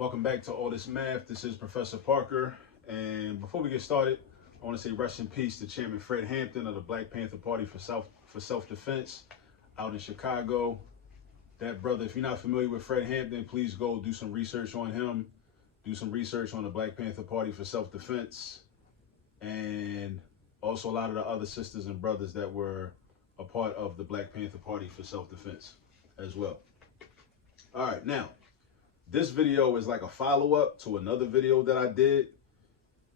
Welcome back to All This Math. This is Professor Parker. And before we get started, I want to say rest in peace to Chairman Fred Hampton of the Black Panther Party for Self-Defense out in Chicago. That brother, if you're not familiar with Fred Hampton, please go do some research on him. Do some research on the Black Panther Party for Self-Defense. And also a lot of the other sisters and brothers that were a part of the Black Panther Party for Self-Defense as well. All right, now. This video is like a follow-up to another video that I did,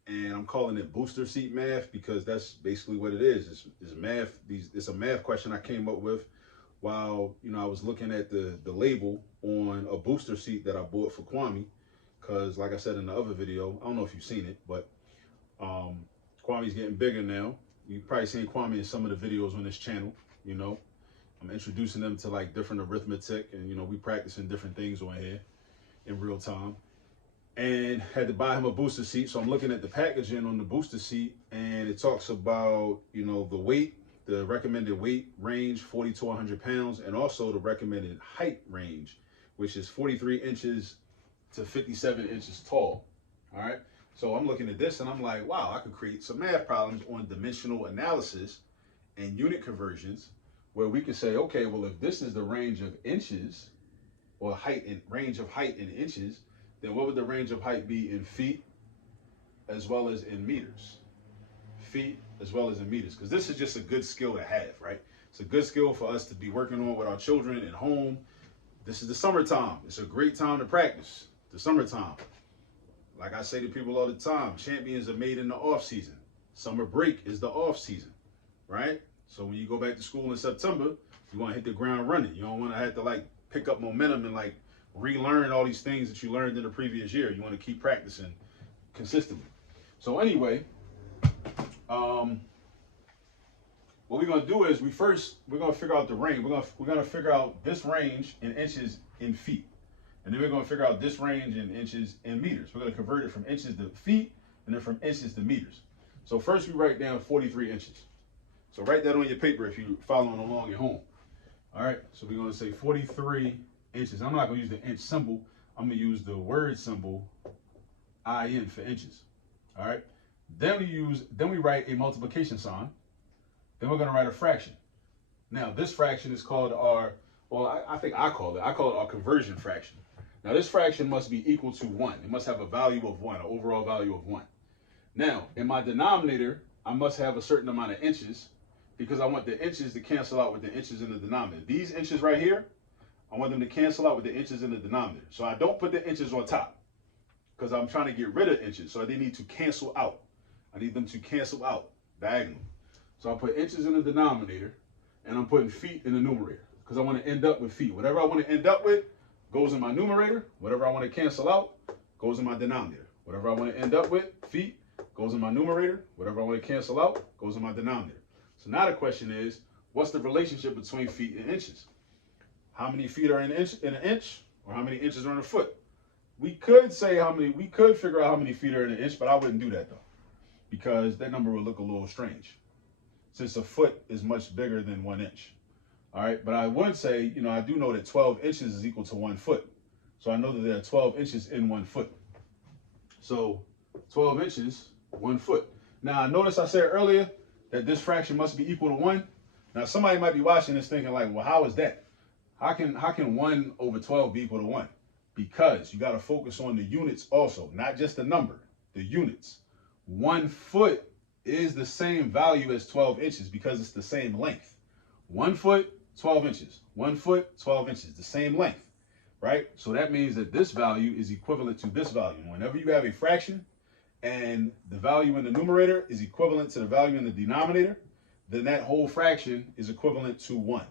and I'm calling it booster seat math because that's basically what it is. It's math. It's a math question I came up with while I was looking at the label on a booster seat that I bought for Kwame, because like I said in the other video, I don't know if you've seen it, but Kwame's getting bigger now. You've probably seen Kwame in some of the videos on this channel. I'm introducing them to like different arithmetic, and we practicing different things on here in real time, and had to buy him a booster seat. So I'm looking at the packaging on the booster seat, and it talks about the weight, the recommended weight range 40 to 100 pounds, and also the recommended height range, which is 43 inches to 57 inches tall. All right, so I'm looking at this and I'm like, wow, I could create some math problems on dimensional analysis and unit conversions where we could say, okay, well, if this is the range of inches or height and range of height in inches, then what would the range of height be in feet as well as in meters? Feet as well as in meters, because this is just a good skill to have, right? It's a good skill for us to be working on with our children at home. This is the summertime. It's a great time to practice. The summertime. Like I say to people all the time, champions are made in the off season. Summer break is the off season, right? So when you go back to school in September, you want to hit the ground running. You don't want to have to pick up momentum and relearn all these things that you learned in the previous year. You want to keep practicing consistently. So anyway, what we're gonna do is we're gonna figure out the range. We're gonna figure out this range in inches in feet, and then we're gonna figure out this range in inches in meters. We're gonna convert it from inches to feet, and then from inches to meters. So first we write down 43 inches. So write that on your paper if you're following along at home. All right, so we're going to say 43 inches. I'm not going to use the inch symbol. I'm going to use the word symbol, IN, for inches. All right, then we write a multiplication sign. Then we're going to write a fraction. Now, this fraction is called I call it our conversion fraction. Now, this fraction must be equal to 1. It must have a value of 1, an overall value of 1. Now, in my denominator, I must have a certain amount of inches, because I want the inches to cancel out with the inches in the denominator. These inches right here, I want them to cancel out with the inches in the denominator. So I don't put the inches on top because I'm trying to get rid of inches. So they need to cancel out. I need them to cancel out diagonally. So I put inches in the denominator and I'm putting feet in the numerator because I want to end up with feet. Whatever I want to end up with goes in my numerator. Whatever I want to cancel out goes in my denominator. Whatever I want to end up with, feet, goes in my numerator. Whatever I want to cancel out goes in my denominator. So now the question is, what's the relationship between feet and inches? How many feet are in an inch, or how many inches are in a foot? We could figure out how many feet are in an inch, but I wouldn't do that though, because that number would look a little strange, since a foot is much bigger than 1 inch. All right, but I would say, I do know that 12 inches is equal to 1 foot. So I know that there are 12 inches in 1 foot. So 12 inches, 1 foot. Now, notice I said earlier that this fraction must be equal to 1. Now, somebody might be watching this thinking like, well, how is that? How can 1 over 12 be equal to 1? Because you got to focus on the units also, not just the number, the units. 1 foot is the same value as 12 inches because it's the same length. 1 foot, 12 inches. 1 foot, 12 inches, the same length, right? So that means that this value is equivalent to this value. Whenever you have a fraction, and the value in the numerator is equivalent to the value in the denominator, then that whole fraction is equivalent to 1.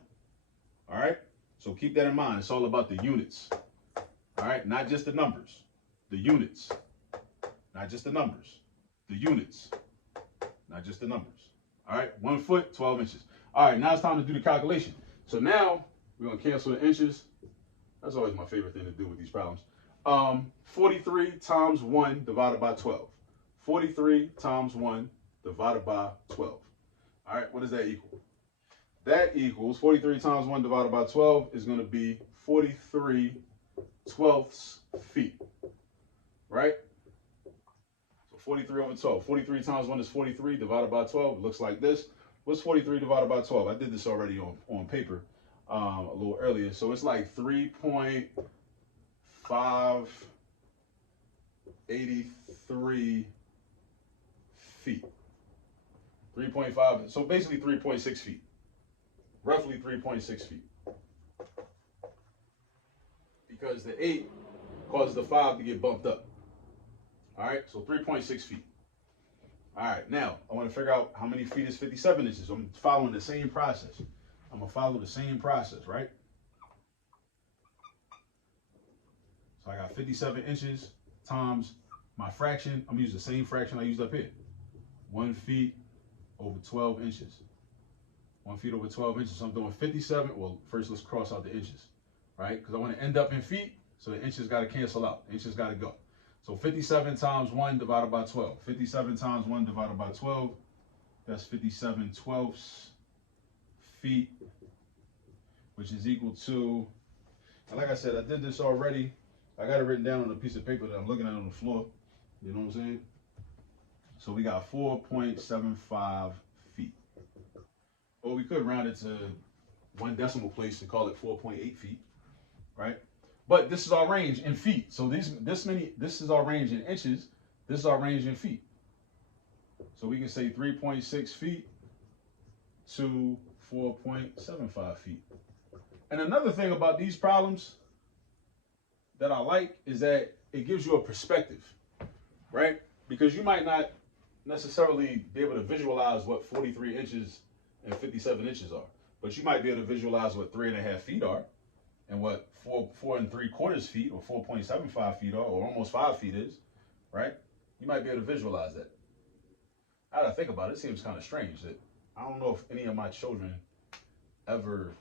All right? So keep that in mind. It's all about the units. All right? Not just the numbers. The units. Not just the numbers. The units. Not just the numbers. All right? 1 foot, 12 inches. All right, now it's time to do the calculation. So now we're going to cancel the inches. That's always my favorite thing to do with these problems. 43 times 1 divided by 12. 43 times 1 divided by 12. All right, what does that equal? That equals 43 times 1 divided by 12 is going to be 43 twelfths feet. right? So 43 over 12. 43 times 1 is 43, divided by 12. It looks like this. What's 43 divided by 12? I did this already on paper a little earlier. So it's like 3.583 feet. 3.5, so basically 3.6 feet. Roughly 3.6 feet. Because the 8 causes the 5 to get bumped up. All right, so 3.6 feet. All right, now I want to figure out how many feet is 57 inches. I'm following the same process. I'm going to follow the same process, right? So I got 57 inches times my fraction. I'm going to use the same fraction I used up here. 1 feet over 12 inches. 1 feet over 12 inches. So I'm doing 57. Well, first let's cross out the inches, right? Because I want to end up in feet, so the inches got to cancel out. The inches got to go. So 57 times 1 divided by 12. 57 times 1 divided by 12. That's 57 twelfths feet, which is equal to, and like I said, I did this already. I got it written down on a piece of paper that I'm looking at on the floor. You know what I'm saying? So we got 4.75 feet. Or we could round it to 1 decimal place and call it 4.8 feet, right? But this is our range in feet. So this is our range in inches. This is our range in feet. So we can say 3.6 feet to 4.75 feet. And another thing about these problems that I like is that it gives you a perspective, right? Because you might not necessarily be able to visualize what 43 inches and 57 inches are, but you might be able to visualize what 3.5 feet are, and what 4 3/4 feet or 4.75 feet are, or almost 5 feet is, right? You might be able to visualize that. Now that I think about it, it seems kind of strange that I don't know if any of my children ever,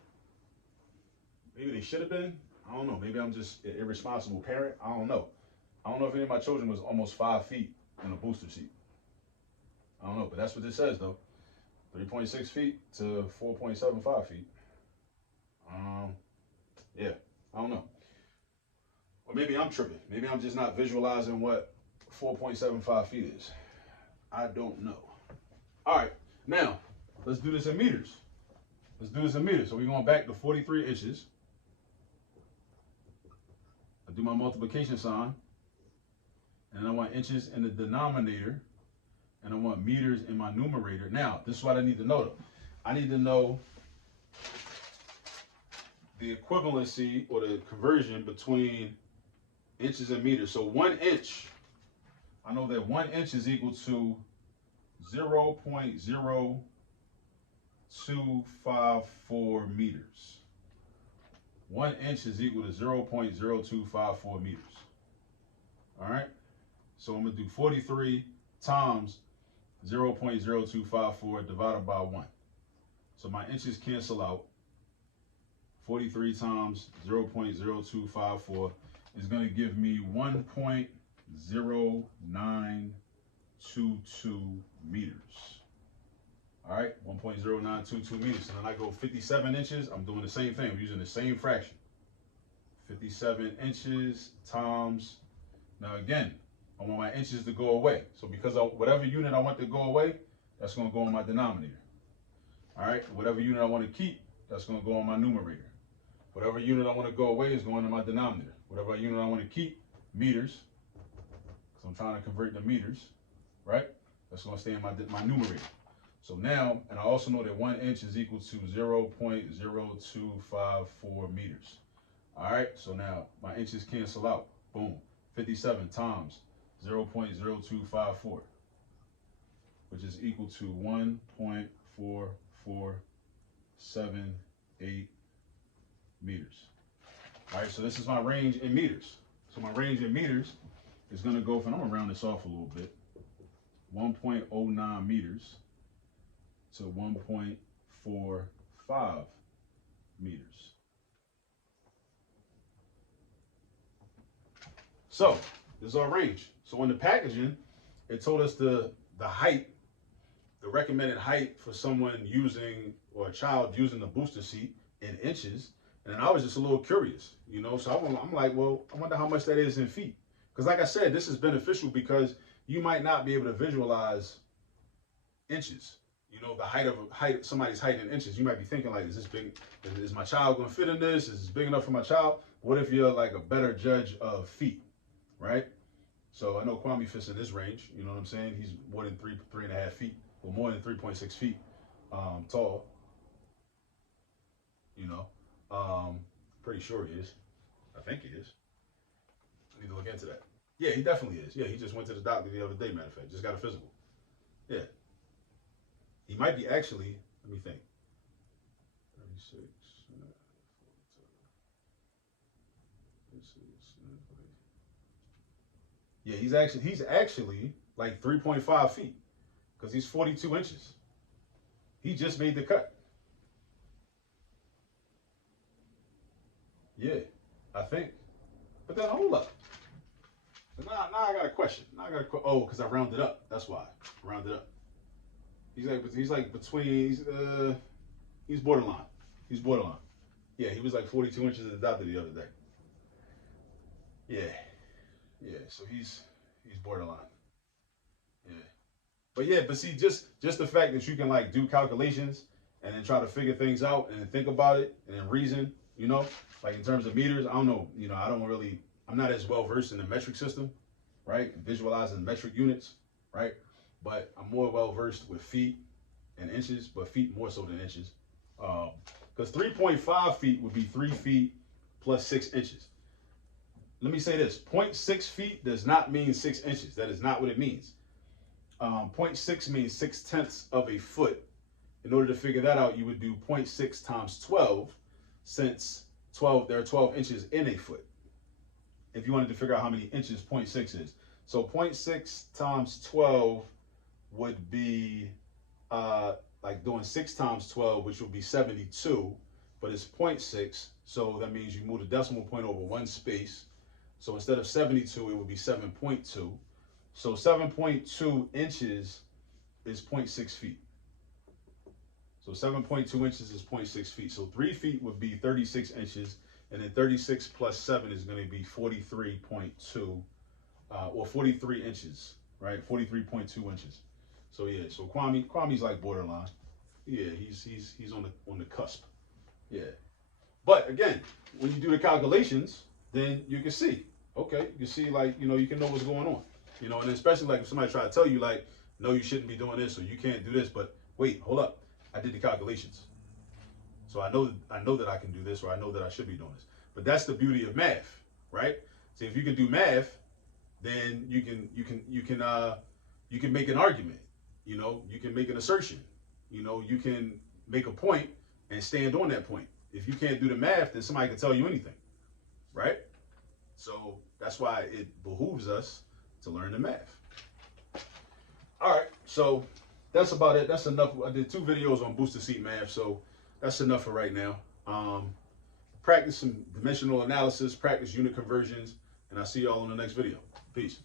maybe they should have been. I don't know. Maybe I'm just an irresponsible parent. I don't know. I don't know if any of my children was almost 5 feet in a booster seat. I don't know, but that's what this says though. 3.6 feet to 4.75 feet. Yeah, I don't know. Or maybe I'm tripping. Maybe I'm just not visualizing what 4.75 feet is. I don't know. All right, now let's do this in meters. Let's do this in meters. So we're going back to 43 inches. I do my multiplication sign. And I want inches in the denominator. And I want meters in my numerator. Now, this is what I need to know though. I need to know the equivalency or the conversion between inches and meters. So 1 inch, I know that 1 inch is equal to 0.0254 meters. 1 inch is equal to 0.0254 meters. All right. So I'm going to do 43 times 0.0254 divided by 1. So my inches cancel out. 43 times 0.0254 is going to give me 1.0922 meters. All right, 1.0922 meters. And then I go 57 inches. I'm doing the same thing. I'm using the same fraction. 57 inches times, now again, I want my inches to go away. So because of whatever unit I want to go away, that's going to go in my denominator. All right, whatever unit I want to keep, that's going to go on my numerator. Whatever unit I want to go away is going to my denominator. Whatever unit I want to keep, meters, because I'm trying to convert to meters, right? That's going to stay in my numerator. So now, and I also know that 1 inch is equal to 0.0254 meters. All right, so now my inches cancel out. Boom, 57 times 0.0254, which is equal to 1.4478 meters. All right, so this is my range in meters. So my range in meters is going to go from, I'm going to round this off a little bit, 1.09 meters to 1.45 meters. So this is our range. So in the packaging, it told us the height, the recommended height for someone using, or a child using the booster seat in inches. And I was just a little curious, you know, so I'm like, well, I wonder how much that is in feet. Because like I said, this is beneficial because you might not be able to visualize inches. You know, the height, somebody's height in inches. You might be thinking like, is this big? Is my child going to fit in this? Is this big enough for my child? What if you're like a better judge of feet, right? So I know Kwame fits in this range. You know what I'm saying? He's more than 3.5 feet, or more than 3.6 feet tall. You know, pretty sure he is. I think he is. I need to look into that. Yeah, he definitely is. Yeah, he just went to the doctor the other day, matter of fact. Just got a physical. Yeah. He might be actually, let me think. 36. Yeah, he's actually like 3.5 feet because he's 42 inches. He just made the cut. Yeah, I think. But then hold up. Now I got a question. Oh, because I rounded up. That's why. I rounded up. He's like between he's borderline. He's borderline. Yeah, he was like 42 inches at the doctor the other day. Yeah. Yeah, so he's borderline. Yeah. But yeah, but see, just the fact that you can like do calculations and then try to figure things out and then think about it and then reason, you know, like in terms of meters, I don't know, you know, I'm not as well versed in the metric system, right? Visualizing metric units, right? But I'm more well versed with feet and inches, but feet more so than inches. Because 3.5 feet would be 3 feet plus 6 inches. Let me say this, 0.6 feet does not mean 6 inches. That is not what it means. 0.6 means 6/10 of a foot. In order to figure that out, you would do 0.6 times 12, since there are 12 inches in a foot. If you wanted to figure out how many inches 0.6 is. So 0.6 times 12 would be like doing 6 times 12, which would be 72, but it's 0.6. So that means you move the decimal point over one space. So instead of 72, it would be 7.2. So 7.2 inches is 0.6 feet. So 7.2 inches is 0.6 feet. So 3 feet would be 36 inches. And then 36 plus 7 is going to be 43.2, or 43 inches, right? 43.2 inches. So yeah, so Kwame's like borderline. Yeah, he's on the cusp. Yeah. But again, when you do the calculations, then you can see. Okay, you see, like, you know, you can know what's going on, you know, and especially like if somebody try to tell you like, no, you shouldn't be doing this or you can't do this, but wait, hold up, I did the calculations, so I know that I can do this, or I know that I should be doing this. But that's the beauty of math, right? See, if you can do math, then you can make an argument, you know, you can make an assertion, you know, you can make a point and stand on that point. If you can't do the math, then somebody can tell you anything, right? So that's why it behooves us to learn the math. All right, so that's about it. That's enough. I did 2 videos on booster seat math, so that's enough for right now. Practice some dimensional analysis, practice unit conversions, and I'll see y'all in the next video. Peace.